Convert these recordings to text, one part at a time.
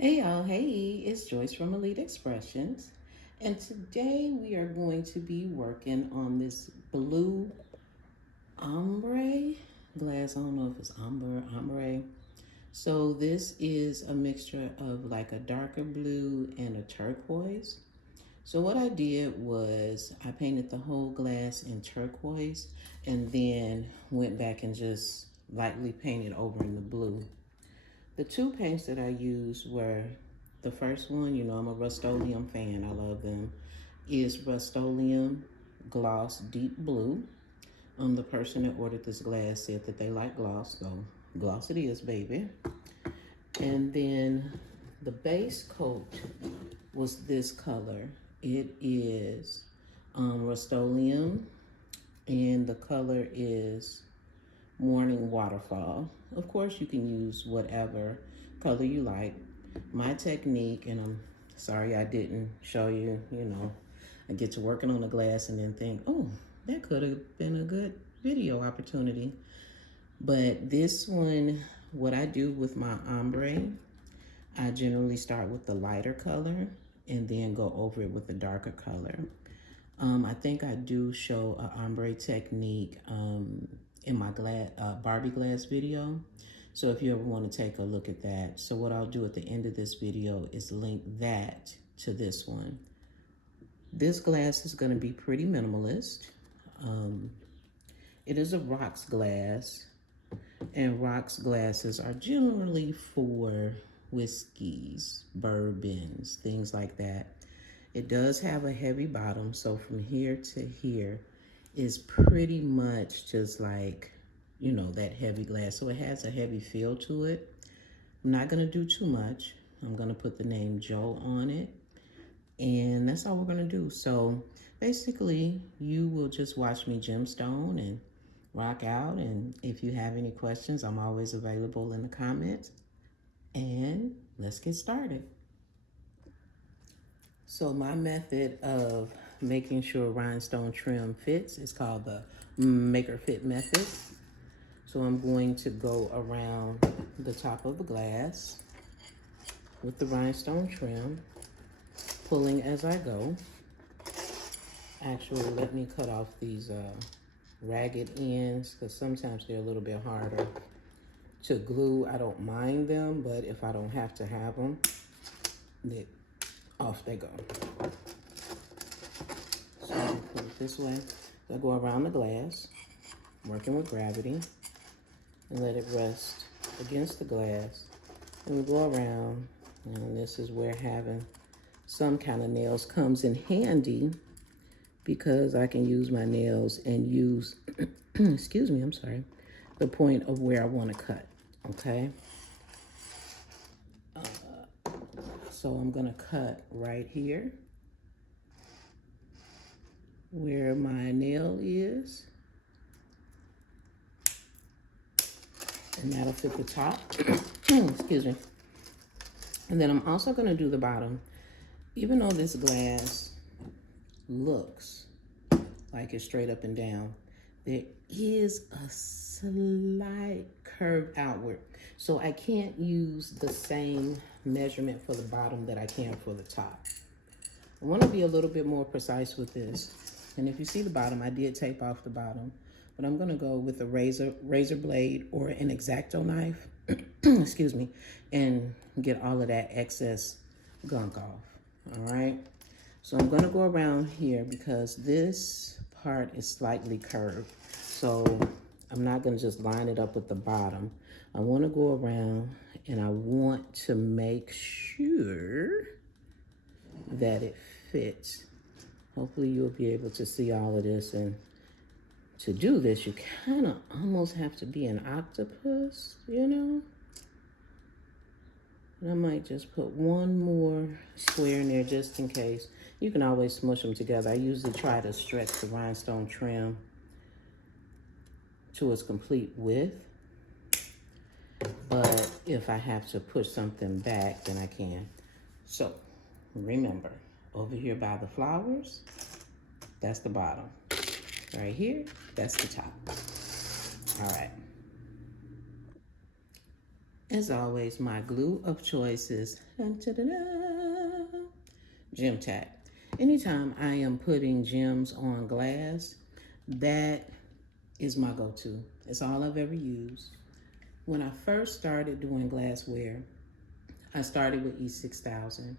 Hey y'all, hey, it's Joyce from Elite Expressions. And today we are going to be working on this blue ombre glass. I don't know if it's ombre. So this is a mixture of like a darker blue and a turquoise. So what I did was I painted the whole glass in turquoise and then went back and just lightly painted over in the blue. The two paints that I used were the first one, I'm a Rust-Oleum fan, I love them, is Rust-Oleum Gloss Deep Blue. The person that ordered this glass said that they like gloss, so gloss it is, baby. And then the base coat was this color. It is Rust-Oleum, and the color is Morning Waterfall. Of course, you can use whatever color you like. My technique, and I'm sorry I didn't show you, I get to working on the glass and then think, oh, that could have been a good video opportunity. But this one, what I do with my ombre, I generally start with the lighter color and then go over it with the darker color. I think I do show an ombre technique in my Barbie glass video. So if you ever want to take a look at that. So what I'll do at the end of this video is link that to this one. This glass is going to be pretty minimalist. It is a rocks glass, and rocks glasses are generally for whiskeys, bourbons, things like that. It does have a heavy bottom, so from here to here is pretty much just like, that heavy glass. So it has a heavy feel to it. I'm not gonna do too much. I'm gonna put the name Joe on it, and that's all we're gonna do. So basically, you will just watch me gemstone and rock out, and if you have any questions, I'm always available in the comments, and let's get started. So my method of making sure rhinestone trim fits is called the Maker Fit method. So I'm going to go around the top of the glass with the rhinestone trim, pulling as I go. Actually, let me cut off these ragged ends because sometimes they're a little bit harder to glue. I don't mind them, but if I don't have to have them, off they go. So I put it this way. So I go around the glass, working with gravity, and let it rest against the glass. And we go around, and this is where having some kind of nails comes in handy because I can use my nails and use, excuse me, I'm sorry, the point of where I want to cut, okay? So I'm gonna cut right here where my nail is, and that'll fit the top, excuse me. And then I'm also gonna do the bottom. Even though this glass looks like it's straight up and down, there is a slight curve outward. So I can't use the same measurement for the bottom that I can for the top. I want to be a little bit more precise with this. And if you see the bottom, I did tape off the bottom, but I'm going to go with a razor blade or an X-Acto knife, excuse me, and get all of that excess gunk off. All right. So I'm going to go around here because this part is slightly curved. So I'm not going to just line it up with the bottom. I want to go around and I want to make sure that it fits. Hopefully you'll be able to see all of this. And to do this, you kind of almost have to be an octopus, And I might just put one more square in there just in case. You can always smush them together. I usually try to stretch the rhinestone trim to its complete width. But if I have to push something back, then I can. So remember, over here by the flowers, that's the bottom. Right here, that's the top. All right. As always, my glue of choice is gem tack. Anytime I am putting gems on glass, that is my go-to. It's all I've ever used. When I first started doing glassware, I started with E6000.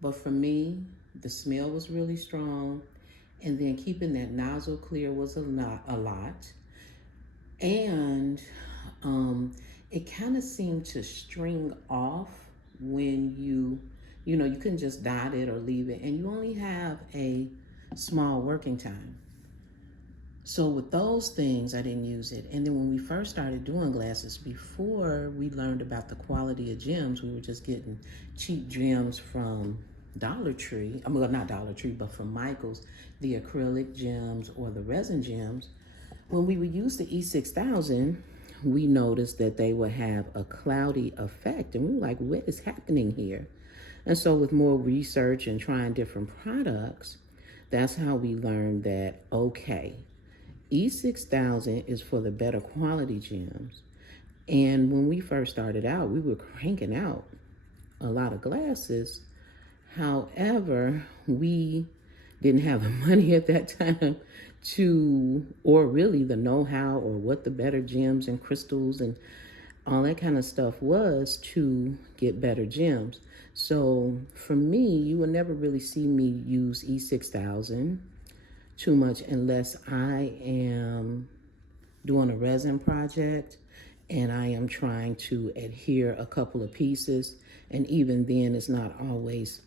But for me, the smell was really strong, and then keeping that nozzle clear was a lot. And it kind of seemed to string off when you couldn't just dot it or leave it, and you only have a small working time. So with those things, I didn't use it. And then when we first started doing glasses, before we learned about the quality of gems, we were just getting cheap gems from Dollar Tree. I mean, well, not Dollar Tree, but from Michael's, the acrylic gems or the resin gems. When we would use the E6000, we noticed that they would have a cloudy effect. And we were like, what is happening here? And so with more research and trying different products, that's how we learned that, okay, E6000 is for the better quality gems. And when we first started out, we were cranking out a lot of glasses. However, we didn't have the money at that time or really the know-how or what the better gems and crystals and all that kind of stuff was to get better gems. So for me, you will never really see me use E6000 too much unless I am doing a resin project and I am trying to adhere a couple of pieces. And even then, it's not always,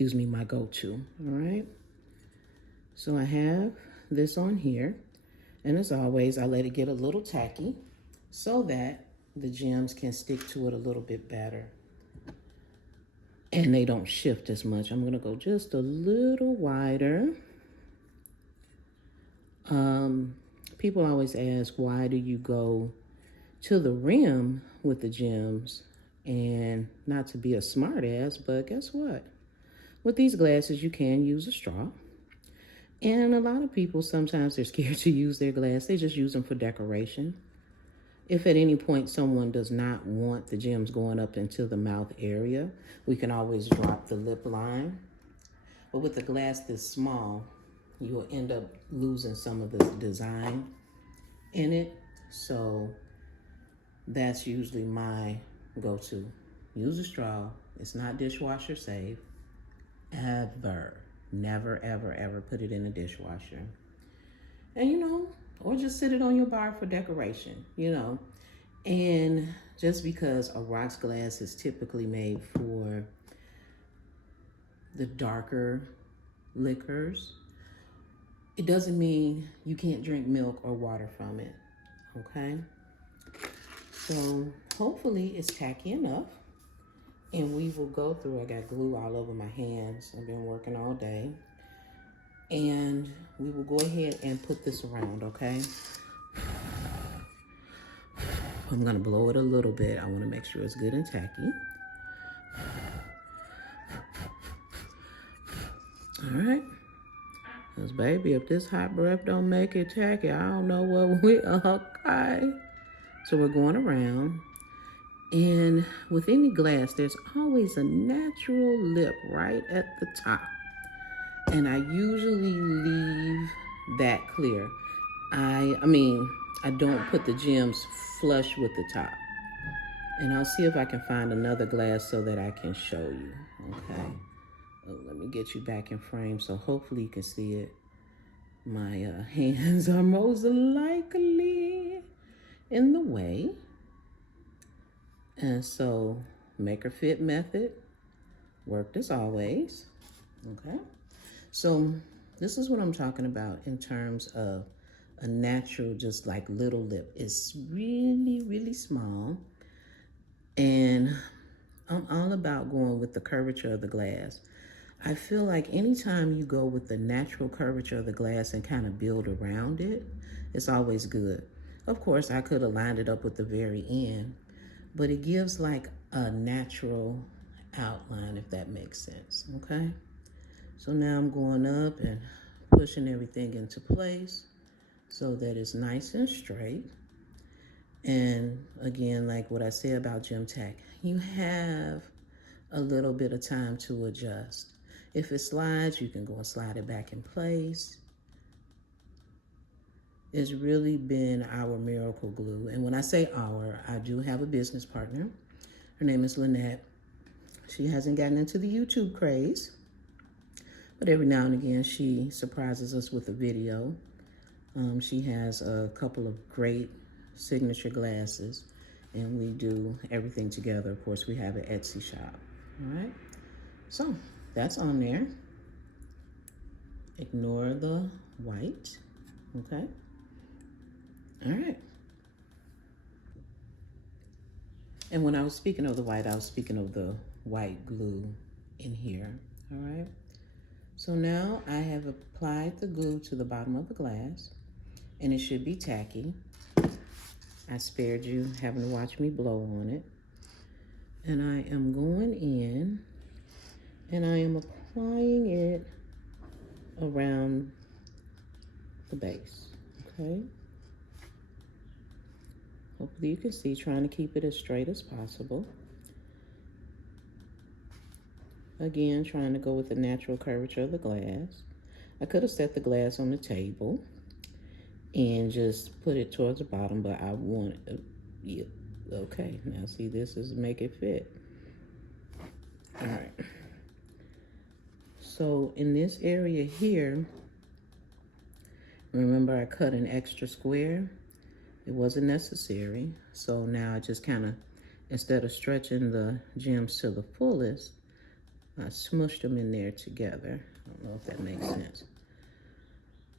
my go-to, all right? So I have this on here, and as always, I let it get a little tacky so that the gems can stick to it a little bit better and they don't shift as much. I'm gonna go just a little wider. People always ask, why do you go to the rim with the gems? And not to be a smart ass, but guess what? With these glasses, you can use a straw. And a lot of people, sometimes they're scared to use their glass. They just use them for decoration. If at any point someone does not want the gems going up into the mouth area, we can always drop the lip line. But with the glass this small, you will end up losing some of the design in it. So that's usually my go-to. Use a straw. It's not dishwasher safe. Ever. Never, ever, ever put it in a dishwasher. And or just sit it on your bar for decoration, And just because a rocks glass is typically made for the darker liquors, it doesn't mean you can't drink milk or water from it, okay? So hopefully it's tacky enough, and we will go through. I got glue all over my hands. I've been working all day. And we will go ahead and put this around, okay? I'm gonna blow it a little bit. I wanna make sure it's good and tacky. All right. Because baby, if this hot breath don't make it tacky, I don't know what okay. So we're going around. And with any glass, there's always a natural lip right at the top. And I usually leave that clear. I don't put the gems flush with the top. And I'll see if I can find another glass so that I can show you, okay? Oh, let me get you back in frame so hopefully you can see it. My hands are most likely in the way. And so, maker fit method worked as always, okay? So this is what I'm talking about in terms of a natural, just like little lip. It's really, really small. And I'm all about going with the curvature of the glass. I feel like anytime you go with the natural curvature of the glass and kind of build around it, it's always good. Of course, I could have lined it up with the very end, but it gives like a natural outline, if that makes sense, okay? So now I'm going up and pushing everything into place so that it's nice and straight. And again, like what I said about Gem Tech, you have a little bit of time to adjust. If it slides, you can go and slide it back in place. It's really been our miracle glue. And when I say our, I do have a business partner. Her name is Lynette. She hasn't gotten into the YouTube craze, but every now and again she surprises us with a video. She has a couple of great signature glasses, and we do everything together. Of course, we have an Etsy shop. All right, so that's on there. Ignore the white, okay? All right. And when I was speaking of the white, I was speaking of the white glue in here, all right? So now I have applied the glue to the bottom of the glass, and it should be tacky. I spared you having to watch me blow on it. And I am going in, and I am applying it around the base, okay? Hopefully you can see, trying to keep it as straight as possible. Again, trying to go with the natural curvature of the glass. I could have set the glass on the table and just put it towards the bottom, but I want, yeah, okay. Now see, this is make it fit. All right. So in this area here, remember I cut an extra square? It wasn't necessary. So now I just kind of, instead of stretching the gems to the fullest, I smushed them in there together. I don't know if that makes sense.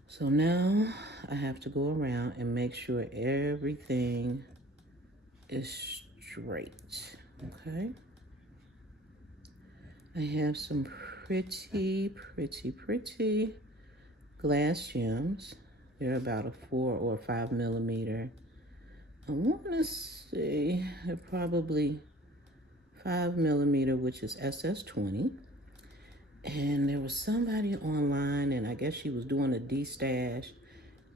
So now I have to go around and make sure everything is straight, okay? I have some pretty glass gems. They're about a 4 or 5 millimeter. I want to say they're probably 5 millimeter, which is SS20. And there was somebody online, and I guess she was doing a D-stash,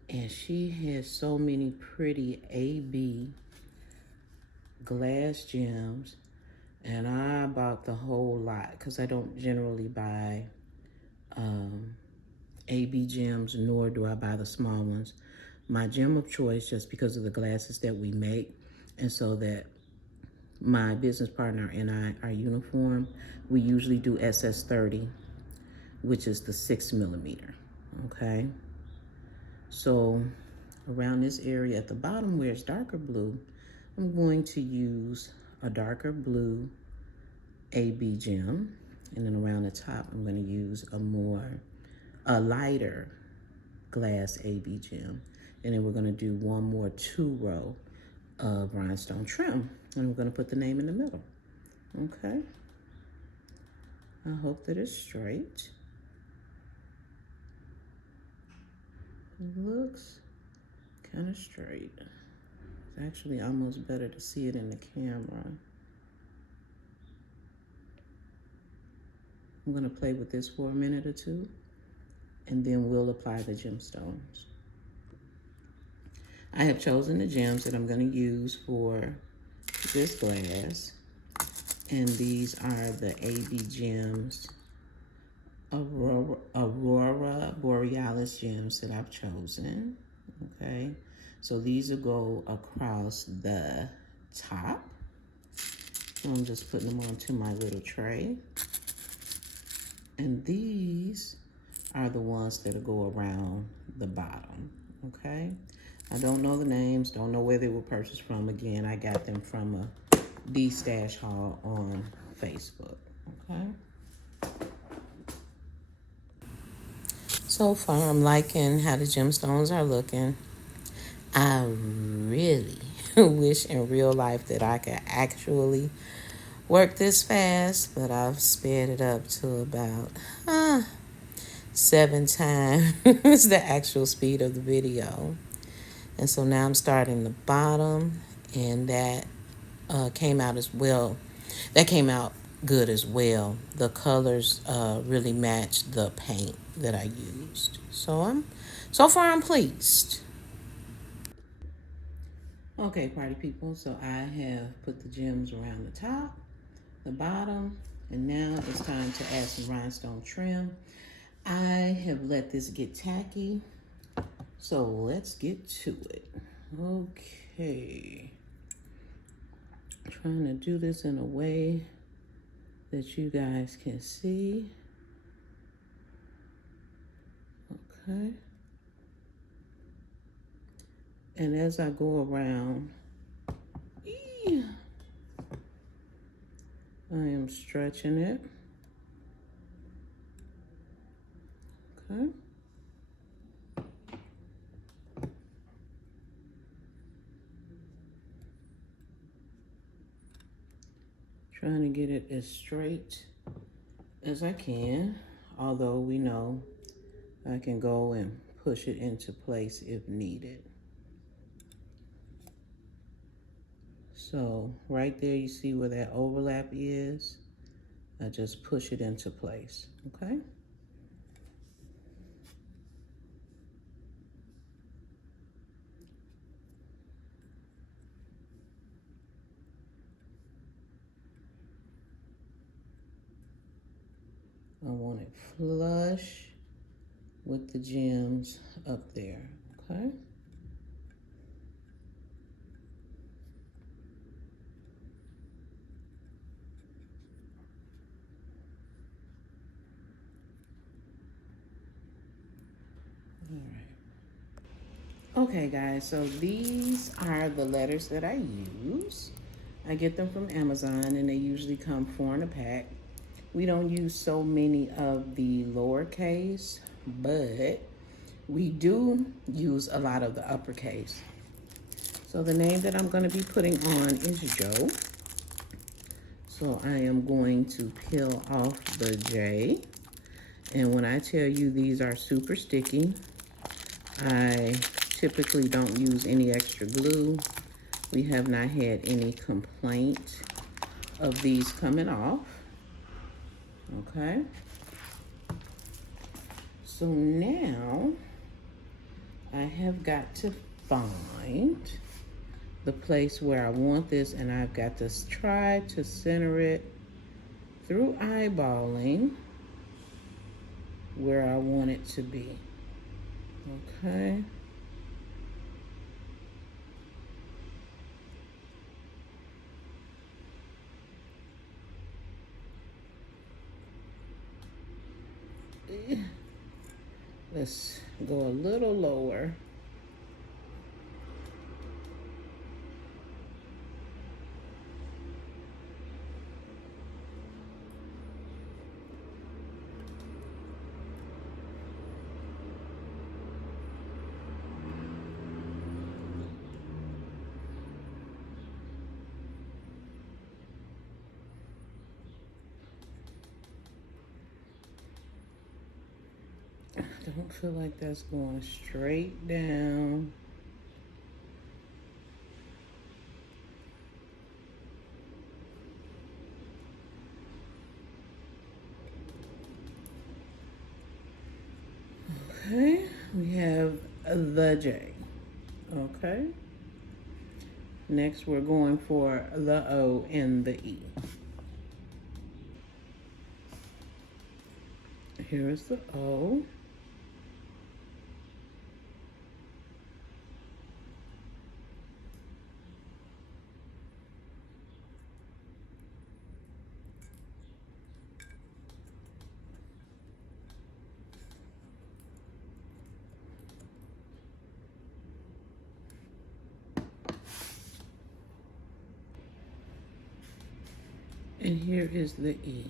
and she had so many pretty AB glass gems, and I bought the whole lot because I don't generally buy AB gems, nor do I buy the small ones. My gem of choice, just because of the glasses that we make, and so that my business partner and I are uniform, we usually do SS30, which is the 6 millimeter, okay? So around this area at the bottom where it's darker blue, I'm going to use a darker blue AB gem, and then around the top, I'm gonna use a lighter glass AB gem, and then we're gonna do one more 2-row of rhinestone trim, and we're gonna put the name in the middle, okay? I hope that it's straight. It looks kind of straight. It's actually almost better to see it in the camera. I'm gonna play with this for a minute or two, and then we'll apply the gemstones. I have chosen the gems that I'm gonna use for this glass, and these are the AB gems, Aurora Borealis gems that I've chosen, okay? So these will go across the top. So I'm just putting them onto my little tray. And these are the ones that'll go around the bottom, okay? I don't know the names, don't know where they were purchased from. Again, I got them from a D-stash haul on Facebook, okay? So far, I'm liking how the gemstones are looking. I really wish in real life that I could actually work this fast, but I've sped it up to about 7 times the actual speed of the video. And so now I'm starting the bottom, and that came out as well. That came out good as well. The colors really matched the paint that I used. So far I'm pleased. Okay, party people, so I have put the gems around the top, the bottom, and now it's time to add some rhinestone trim. I have let this get tacky, so let's get to it. Okay. Trying to do this in a way that you guys can see. Okay. And as I go around, I am stretching it. Okay. Trying to get it as straight as I can, although we know I can go and push it into place if needed. So right there, you see where that overlap is? I just push it into place, okay? I want it flush with the gems up there, okay? All right. Okay, guys, so these are the letters that I use. I get them from Amazon, and they usually come 4 in a pack. We don't use so many of the lowercase, but we do use a lot of the uppercase. So the name that I'm going to be putting on is Joe. So I am going to peel off the J. And when I tell you these are super sticky, I typically don't use any extra glue. We have not had any complaint of these coming off. Okay. So now I have got to find the place where I want this, and I've got to try to center it through eyeballing where I want it to be. Okay. Let's go a little lower. I don't feel like that's going straight down. Okay, we have the J. Okay. Next, we're going for the O and the E. Here is the O. And here is the E.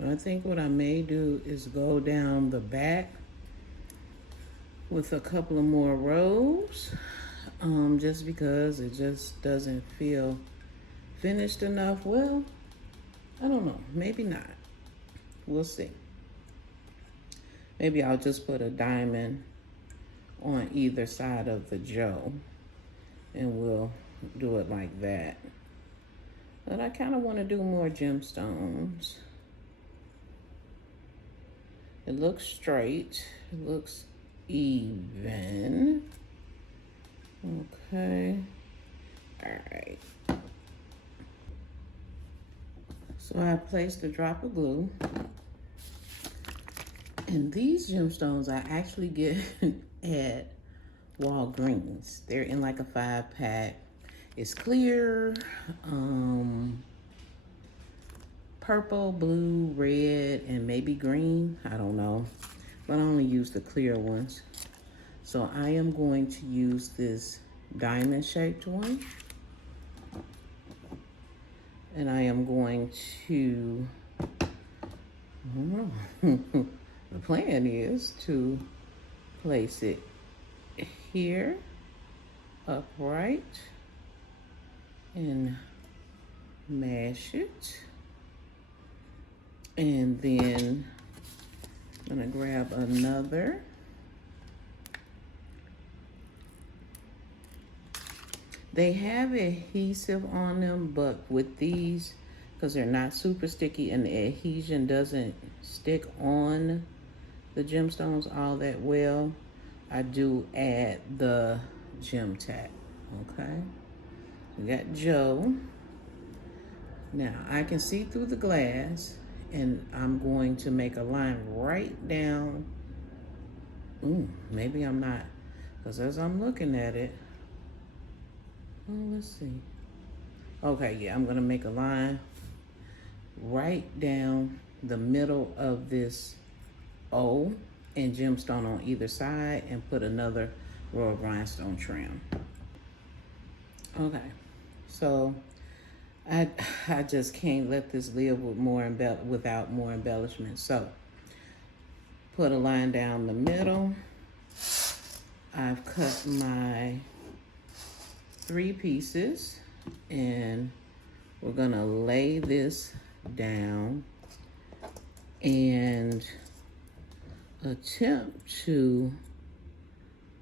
I think what I may do is go down the back with a couple of more rows, just because it just doesn't feel finished enough. Well, I don't know, maybe not. We'll see. Maybe I'll just put a diamond on either side of the Joe and we'll do it like that. But I kind of want to do more gemstones. It looks straight. It looks even. Okay. All right. So I placed a drop of glue. And these gemstones I actually get at Walgreens. They're in like a 5-pack. It's clear, purple, blue, red, and maybe green. I don't know. But I only use the clear ones. So I am going to use this diamond shaped one. And I am going to, I don't know. The plan is to place it here, upright, and mash it. And then I'm gonna grab another. They have adhesive on them, but with these, because they're not super sticky and the adhesion doesn't stick on the gemstones all that well, I do add the gem tack. Okay, we got Joe. Now I can see through the glass, and I'm going to make a line right down. Ooh, maybe I'm not, because as I'm looking at it, oh, let's see. Okay, yeah, I'm gonna make a line right down the middle of this O and gemstone on either side and put another row of rhinestone trim. Okay, so I just can't let this live with without more embellishment. So put a line down the middle. I've cut my 3 pieces and we're gonna lay this down and attempt to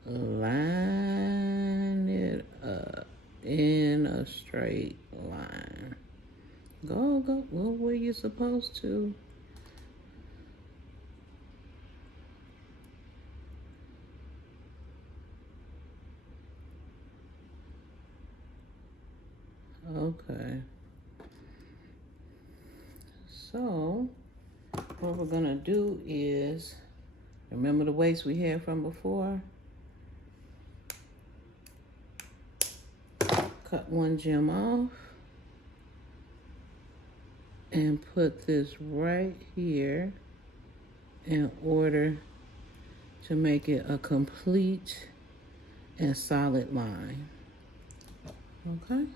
line it up in a straight line. Go where you're supposed to. Okay. So what we're gonna do is, remember the waist we had from before? Cut one gem off and put this right here in order to make it a complete and solid line. Okay?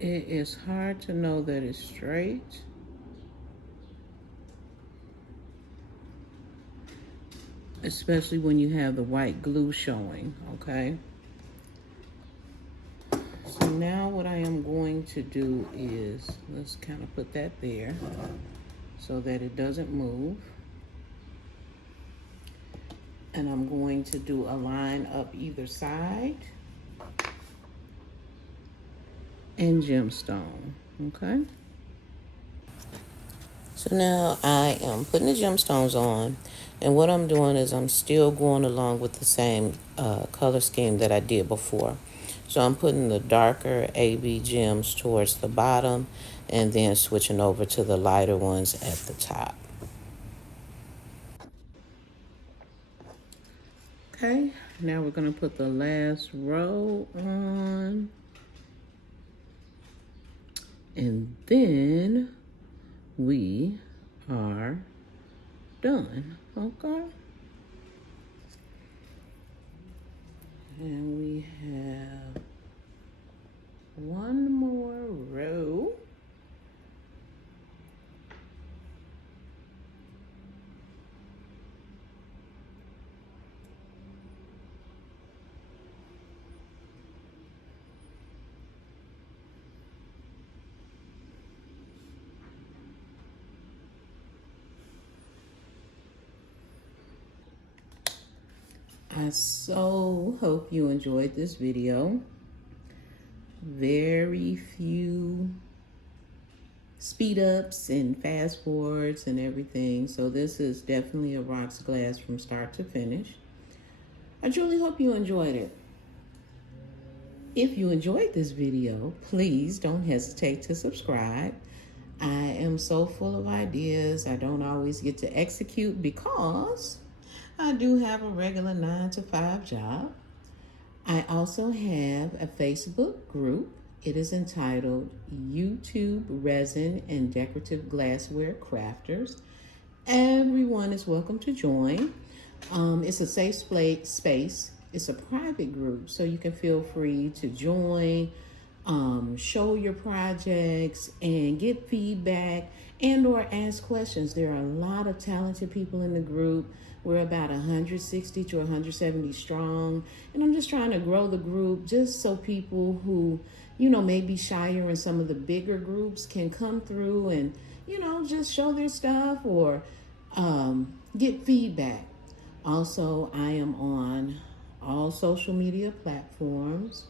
It is hard to know that it's straight. Especially when you have the white glue showing, okay? So now what I am going to do is, let's kind of put that there so that it doesn't move. And I'm going to do a line up either side and gemstone, okay? So now I am putting the gemstones on, and what I'm doing is I'm still going along with the same color scheme that I did before. So I'm putting the darker AB gems towards the bottom and then switching over to the lighter ones at the top. Okay, now we're gonna put the last row on. And then we are done, okay? And we have one more row. I so hope you enjoyed this video. Very few speed ups and fast forwards and everything. So this is definitely a rocks glass from start to finish. I truly hope you enjoyed it. If you enjoyed this video, please don't hesitate to subscribe. I am so full of ideas. I don't always get to execute because I do have a regular 9-to-5 job. I also have a Facebook group. It is entitled YouTube Resin and Decorative Glassware Crafters. Everyone is welcome to join. It's a safe space. It's a private group, so you can feel free to join, show your projects and get feedback and or ask questions. There are a lot of talented people in the group. We're about 160 to 170 strong, and I'm just trying to grow the group just so people who, may be shyer in some of the bigger groups can come through and, just show their stuff or get feedback. Also, I am on all social media platforms,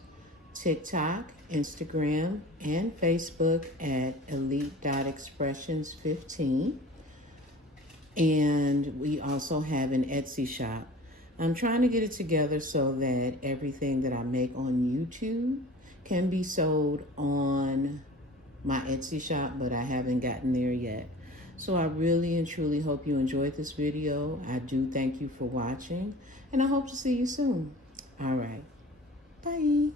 TikTok, Instagram, and Facebook at elite.expressions15. And we also have an Etsy shop. I'm trying to get it together so that everything that I make on YouTube can be sold on my Etsy shop, but I haven't gotten there yet. So I really and truly hope you enjoyed this video. I do thank you for watching, and I hope to see you soon. All right. Bye.